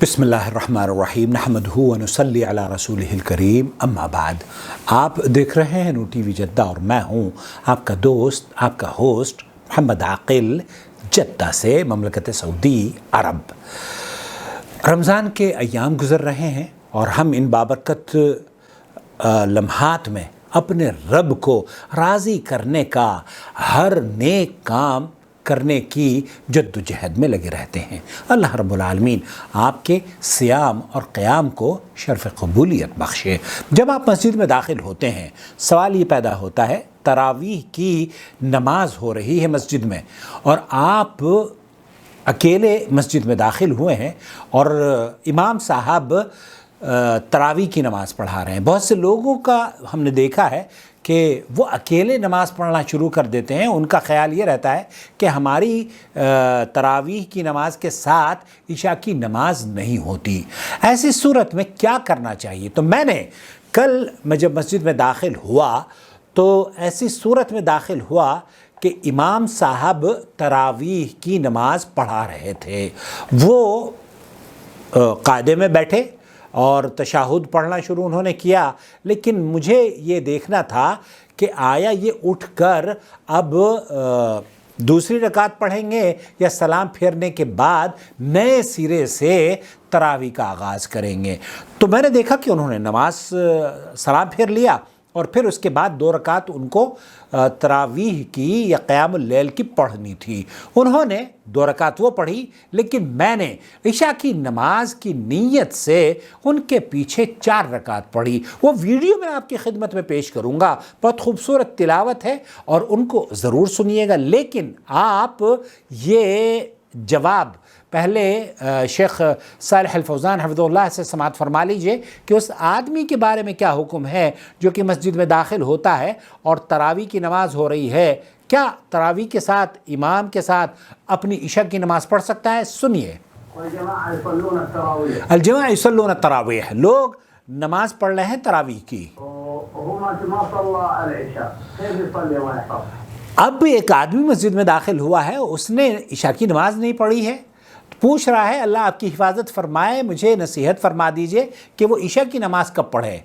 بسم اللہ الرحمن الرحیم نحمدہ ونصلی علی رسولہ الکریم اما بعد۔ آپ دیکھ رہے ہیں نور ٹی وی جدہ اور میں ہوں آپ کا دوست، آپ کا ہوسٹ محمد عاقل، جدہ سے مملکت سعودی عرب۔ رمضان کے ایام گزر رہے ہیں اور ہم ان بابرکت لمحات میں اپنے رب کو راضی کرنے کا ہر نیک کام کرنے کی جد و جہد میں لگے رہتے ہیں۔ اللہ رب العالمین آپ کے صیام اور قیام کو شرف قبولیت بخشے۔ جب آپ مسجد میں داخل ہوتے ہیں، سوال یہ پیدا ہوتا ہے، تراویح کی نماز ہو رہی ہے مسجد میں اور آپ اکیلے مسجد میں داخل ہوئے ہیں اور امام صاحب تراویح کی نماز پڑھا رہے ہیں۔ بہت سے لوگوں کا ہم نے دیکھا ہے کہ وہ اکیلے نماز پڑھنا شروع کر دیتے ہیں۔ ان کا خیال یہ رہتا ہے کہ ہماری تراویح کی نماز کے ساتھ عشاء کی نماز نہیں ہوتی۔ ایسی صورت میں کیا کرنا چاہیے؟ تو میں جب مسجد میں داخل ہوا تو ایسی صورت میں داخل ہوا کہ امام صاحب تراویح کی نماز پڑھا رہے تھے۔ وہ قاعدے میں بیٹھے اور تشہد پڑھنا شروع انہوں نے کیا، لیکن مجھے یہ دیکھنا تھا کہ آیا یہ اٹھ کر اب دوسری رکعت پڑھیں گے یا سلام پھیرنے کے بعد نئے سرے سے تراویح کا آغاز کریں گے۔ تو میں نے دیکھا کہ انہوں نے سلام پھیر لیا اور پھر اس کے بعد 2 رکعت ان کو تراویح کی یا قیام اللیل کی پڑھنی تھی۔ انہوں نے 2 رکعت وہ پڑھی، لیکن میں نے عشاء کی نماز کی نیت سے ان کے پیچھے 4 رکعت پڑھی۔ وہ ویڈیو میں آپ کی خدمت میں پیش کروں گا، بہت خوبصورت تلاوت ہے اور ان کو ضرور سنیے گا۔ لیکن آپ یہ جواب پہلے شیخ صالح الفوزان حفظہ اللہ سے سماعت فرما لیجئے کہ اس آدمی کے بارے میں کیا حکم ہے جو کہ مسجد میں داخل ہوتا ہے اور تراویح کی نماز ہو رہی ہے، کیا تراویح کے ساتھ امام کے ساتھ اپنی عشاء کی نماز پڑھ سکتا ہے؟ سنیے۔ الجماع یصلون التراویح، لوگ نماز پڑھ رہے ہیں تراویح کی۔ اب ایک آدمی مسجد میں داخل ہوا ہے، اس نے عشاء کی نماز نہیں پڑھی ہے، پوچھ رہا ہے اللہ آپ کی حفاظت فرمائے، مجھے نصیحت فرما دیجئے کہ وہ عشاء کی نماز کب پڑھے؟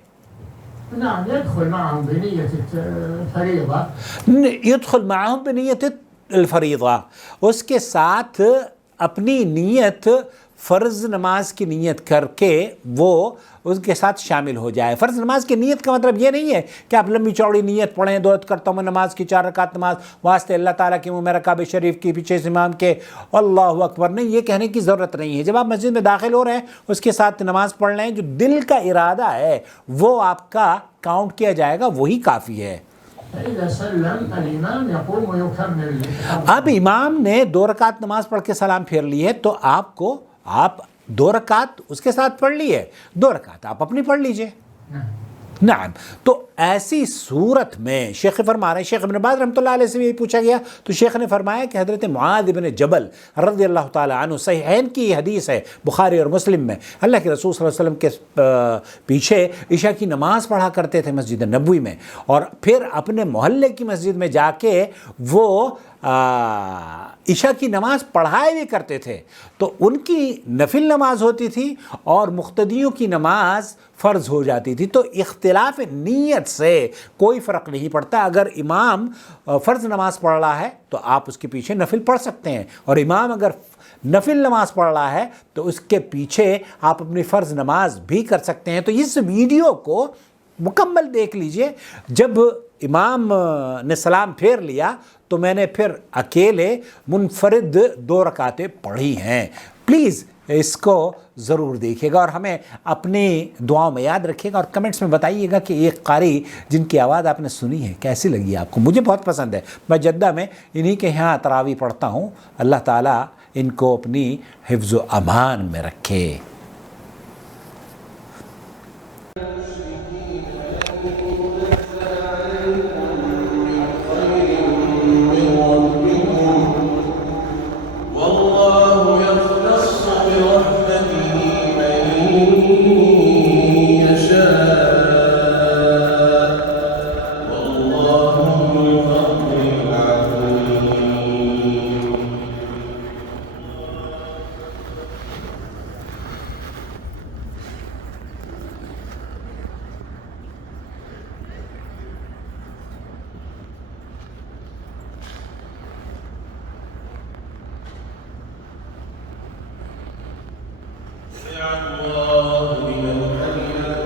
يدخل معهم بنیت الفریضہ، اس کے ساتھ اپنی نیت فرض نماز کی نیت کر کے وہ اس کے ساتھ شامل ہو جائے۔ فرض نماز کی نیت کا مطلب یہ نہیں ہے کہ آپ لمبی چوڑی نیت پڑھیں، 2 کرتا ہوں میں نماز کی 4 رکعت نماز واسطے اللہ تعالیٰ کی میرا کعبہ شریف کی پیچھے سے امام کے اللہ اکبر، نہیں، یہ کہنے کی ضرورت نہیں ہے۔ جب آپ مسجد میں داخل ہو رہے ہیں اس کے ساتھ نماز پڑھ لیں، جو دل کا ارادہ ہے وہ آپ کا کاؤنٹ کیا جائے گا، وہی کافی ہے۔ اب امام نے 2 رکعت نماز پڑھ کے سلام پھیر لی ہے تو آپ 2 رکعت اس کے ساتھ پڑھ لی ہے، 2 رکعت آپ اپنی پڑھ لیجئے۔ نعم، تو ایسی صورت میں شیخ فرما رہے ہیں، شیخ ابن باز رحمۃ اللہ علیہ سے بھی پوچھا گیا تو شیخ نے فرمایا کہ حضرت معاذ بن جبل رضی اللہ تعالیٰ عنہ، صحیحین کی یہ حدیث ہے بخاری اور مسلم میں، اللہ کے رسول صلی اللہ علیہ وسلم کے پیچھے عشاء کی نماز پڑھا کرتے تھے مسجد نبوی میں، اور پھر اپنے محلے کی مسجد میں جا کے وہ عشاء کی نماز پڑھائے بھی کرتے تھے۔ تو ان کی نفل نماز ہوتی تھی اور مقتدیوں کی نماز فرض ہو جاتی تھی۔ تو اختلاف نیت سے کوئی فرق نہیں پڑتا۔ اگر امام فرض نماز پڑھ رہا ہے تو آپ اس کے پیچھے نفل پڑھ سکتے ہیں، اور امام اگر نفل نماز پڑھ رہا ہے تو اس کے پیچھے آپ اپنی فرض نماز بھی کر سکتے ہیں۔ تو اس ویڈیو کو مکمل دیکھ لیجئے۔ جب امام نے سلام پھیر لیا تو میں نے پھر اکیلے منفرد 2 رکعتیں پڑھی ہیں۔ پلیز اس کو ضرور دیکھیے گا اور ہمیں اپنی دعاؤں میں یاد رکھیے گا، اور کمنٹس میں بتائیے گا کہ ایک قاری جن کی آواز آپ نے سنی ہے کیسی لگی آپ کو؟ مجھے بہت پسند ہے، میں جدہ میں انہی کے یہاں تراویح پڑھتا ہوں۔ اللہ تعالیٰ ان کو اپنی حفظ و امان میں رکھے۔ الله لمن حمده.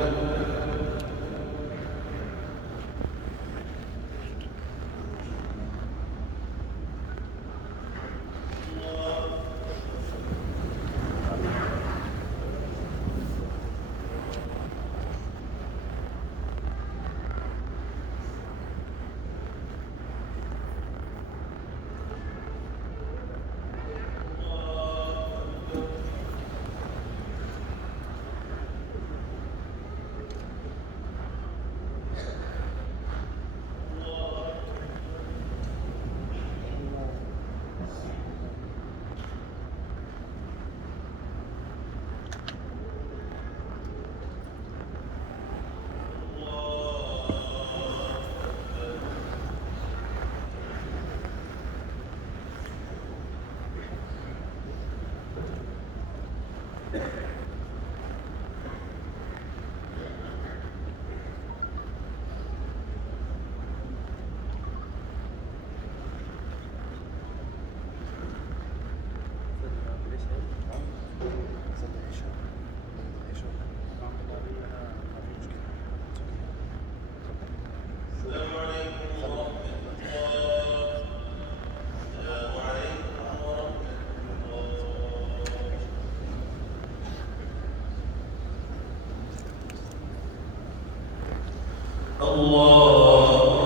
الله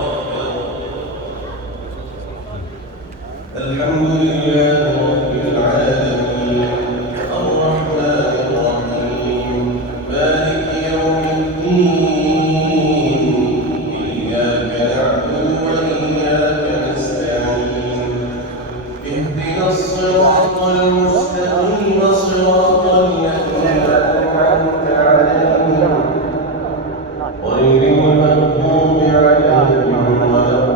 الحمد لله رب العالمين الرحمن الرحيم مالك يوم الدين إياك نعبد وإياك نستعين اهدنا الصراط المستقيم صراط الذين أنعمت عليهم غير المغضوب عليهم ولا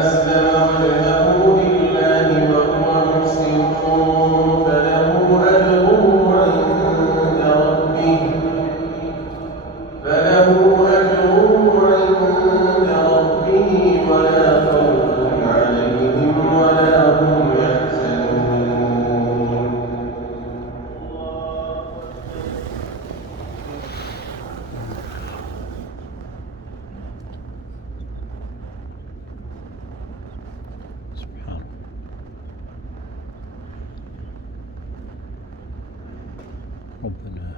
أسلم وجهه لله وهو محسن فله أجره عند ربه ولا خوف عليهم ولا هم يحزنون. سبحان ربنا.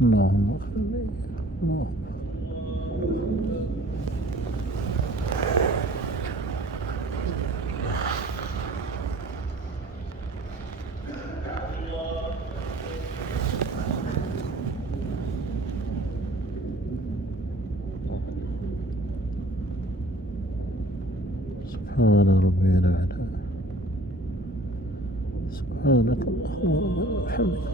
اللهم اغفر لي. اللهم سبحان ربي الأعلى. سبحانك اللهم ربنا وبحمدك.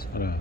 سلام.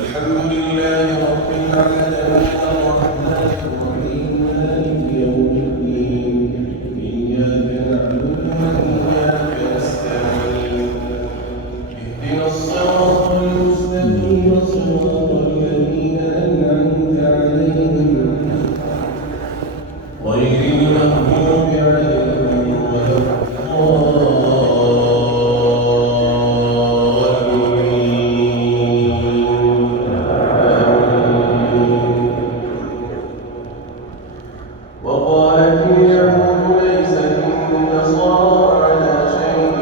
الحمد لله رب العالمين الرحمن الرحيم مالك يوم الدين إياك نعبد وإياك نستعين اهدنا الصراط المستقيم صراط الذين أنعمت عليهم غير المغضوب عليهم ولا وقالت اليهود ليست النصارى على شيء